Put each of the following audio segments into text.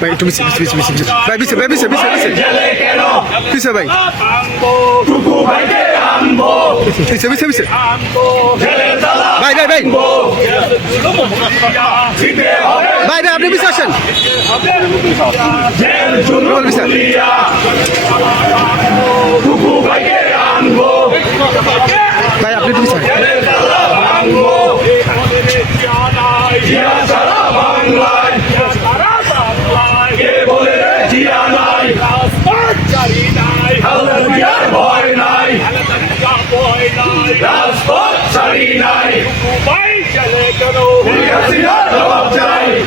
ভাই একটু পিছিয়ে পিছিয়ে পিছিয়ে পিছিয়ে ভাই পিছিয়ে ভাই পিছিয়ে পিছিয়ে পিছিয়ে জেলে কেন পিছিয়ে ভাই আনব টুকু ভাইকে আনব পিছিয়ে পিছিয়ে পিছিয়ে আনব জেলের তালা ভাই ভাই ভাই দিতে হবে ভাই ভাই আপনি পিছিয়ে আসেন জেল জবাব চাই।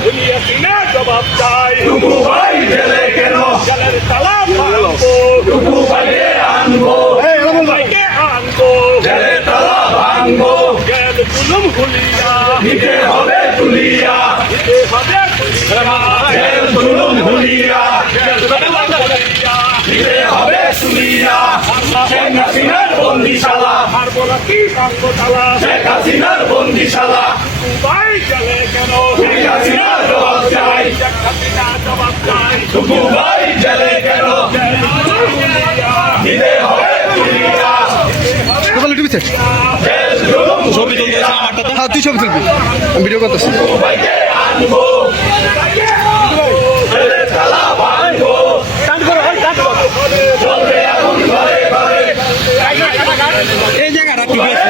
জবাব চাই। টুকু ভাই জেলে কেন? জলের তালা ভাঙবো। টুকু ভাইকে আনব। ভাইকে আনব। জেলের তালা ভাঙবো। গেল হবে তুলিয়া। দিতে হবে তুলিয়া। শেখ হাসিনার বন্দিশালা পারব না কি ভাঙবো তালা শেখ হাসিনার বন্দিশালা। ভাই গেলে কেন? শেখ হাসিনা জবাব চাই। শেখ হাসিনা জবাব চাই। টুকু ভাই কেন? দিতে হবে তুলিয়া বল একটু পিছিয়ে জেল জুলুম হ্যাঁ তুই ছবি তুলবি। ভিডিও করতেছি টুকু ভাইকে আনব জেলের তালা ভাঙবো চলবে আগুন ঘরে ঘরে এই জায়গাটা ঠিক আছে ওই চলবে আগুন ঘরে ঘরে টুকু ভাইয়ের কিছু হবে দিতে হবে তুলিয়া জেল জুলুম ভুলিয়া টুকু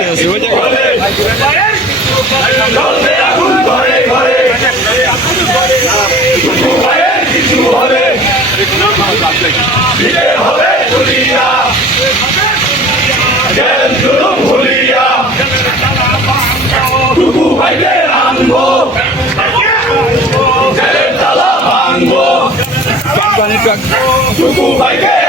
ভাইকে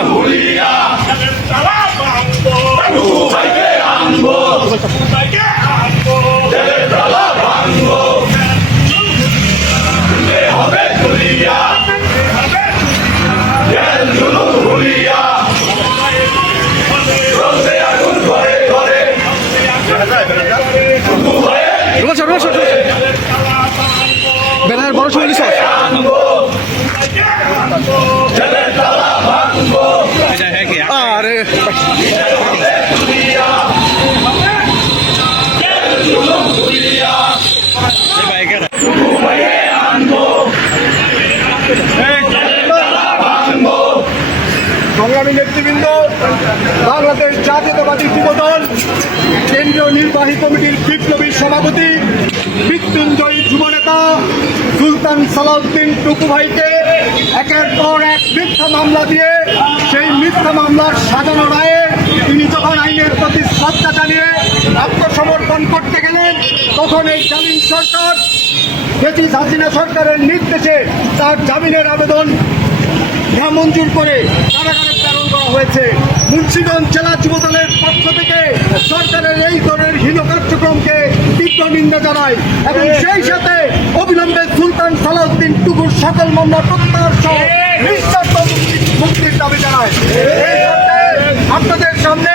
ভাইকে আনব জেলের তালা ভাঙবো সংগ্রামী নেতৃবৃন্দ, বাংলাদেশ জাতীয়তাবাদী যুবদল, কেন্দ্রীয় নির্বাহী কমিটির বিপ্লবী সভাপতি, মৃত্যুঞ্জয়ী যুবনেতা সুলতান সালাউদ্দিন টুকু ভাইকে একের পর এক মিথ্যা মামলা দিয়ে সেই মিথ্যা মামলার সাজানো রায়ে তিনি যখন আইনের প্রতি শ্রদ্ধা জানিয়ে আত্মসমর্পণ করতে গেলেন, তখন এই জামিন সরকার ব্রিটিশ হাসিনা সরকারের নির্দেশে তার জামিনের আবেদন নামঞ্জুর করে কারাগারে প্রেরণ করা হয়েছে। মুন্সিগঞ্জ জেলা যুবদলের পক্ষ থেকে সরকারের এই ধরনের হীন কার্যক্রমকে তীব্র নিন্দা জানায় এবং সেই সাথে অবিলম্বে সালাউদ্দিন টুকুর সকল মামলা প্রত্যাহার সহ নিঃশর্ত মুক্তির দাবি জানায়। আপনাদের সামনে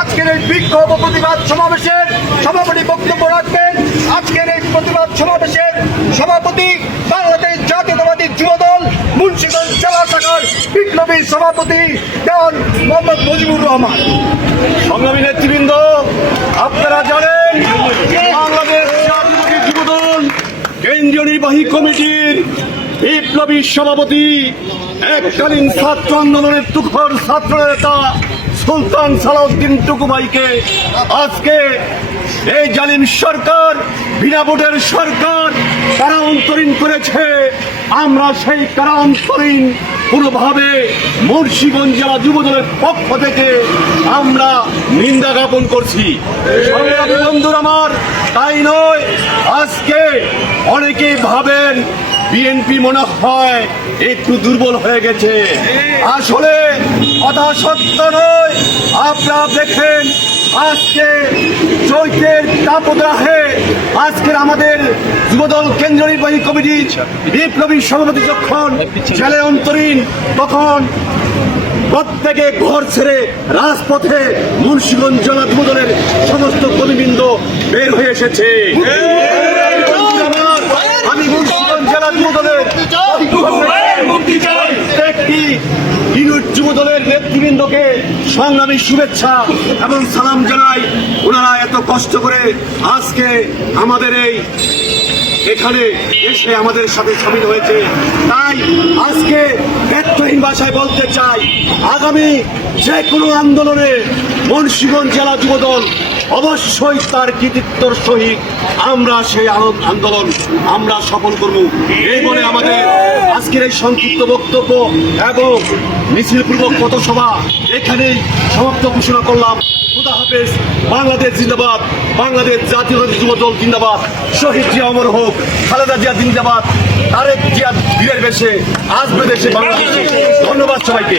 আজকের এই বিক্ষোভ প্রতিবাদ সমাবেশের সভাপতি বক্তব্য রাখবেন। আজকের এই প্রতিবাদ সমাবেশের সভাপতি বাংলাদেশ জাতীয়তাবাদী যুবদল মুন্সিগঞ্জ জেলা শাখার বিপ্লবী সভাপতি দেওয়ান মোহাম্মদ মুজিবুর রহমান। সংগ্রামী নেতৃবৃন্দ আপনারা জানেন নির্বাহী কমিটির বিপ্লবী সভাপতি এককালীন ছাত্র আন্দোলনের তুখর ছাত্র নেতা সুলতান সালাউদ্দিন টুকু ভাইকে আজকে এই জালিম সরকার, বিনা ভোটের সরকার কারা অন্তরীণ করেছে। আমরা সেই কারা অন্তরীণ পুরোভাবে মুন্সিগঞ্জ জেলা যুবদলের পক্ষ থেকে আমরা নিন্দা জ্ঞাপন করছি। বন্ধুর আমার, তাই নয়, আজকে অনেকেই ভাবেন বিএনপি মনে হয় একটু দুর্বল হয়ে গেছে। আসলে কথা সত্য নয়। আপনারা দেখেন, আজকে চৈতের তাপদাহে আজকের আমাদের যুবদল কেন্দ্রীয় নির্বাহী কমিটি বিপ্লবী সভাপতি যখন জেলে অন্তরীণ, তখন প্রত্যেকে ঘর ছেড়ে রাজপথে মুন্সিগঞ্জ জেলা যুবদলের সমস্ত কর্মীবৃন্দ বের হয়ে এসেছে আমি মুন্সিগঞ্জ জেলা যুবদলের একটি ইউনিট যুব নেতৃবৃন্দকে সংগ্রামী শুভেচ্ছা এবং সালাম জানাই। ওনারা এত কষ্ট করে আজকে আমাদের এই এখানে এসে আমাদের সাথে সামিল হয়েছে। তাই ভাষায় বলতে চাই, আগামী যে কোনো আন্দোলনে মুন্সিগঞ্জ জেলা যুবদল অবশ্যই তার কৃতিত্বর সহিত আমরা সেই আন্দোলন আমরা সফল করব। এই বলে আমাদের আজকের এই সংক্ষিপ্ত বক্তব্য এবং মিছিলপূর্বক পথসভা এখানেই সমাপ্ত ঘোষণা করলাম। বাংলাদেশ জিন্দাবাদ, বাংলাদেশ জাতীয় যুব দল জিন্দাবাদ। শহীদ জিয়া অমর হোক, খালেদা জিয়া জিন্দাবাদ। তারেক জিয়া বীরের বেশে, আসবে দেশে বাংলাদেশে। ধন্যবাদ সবাইকে।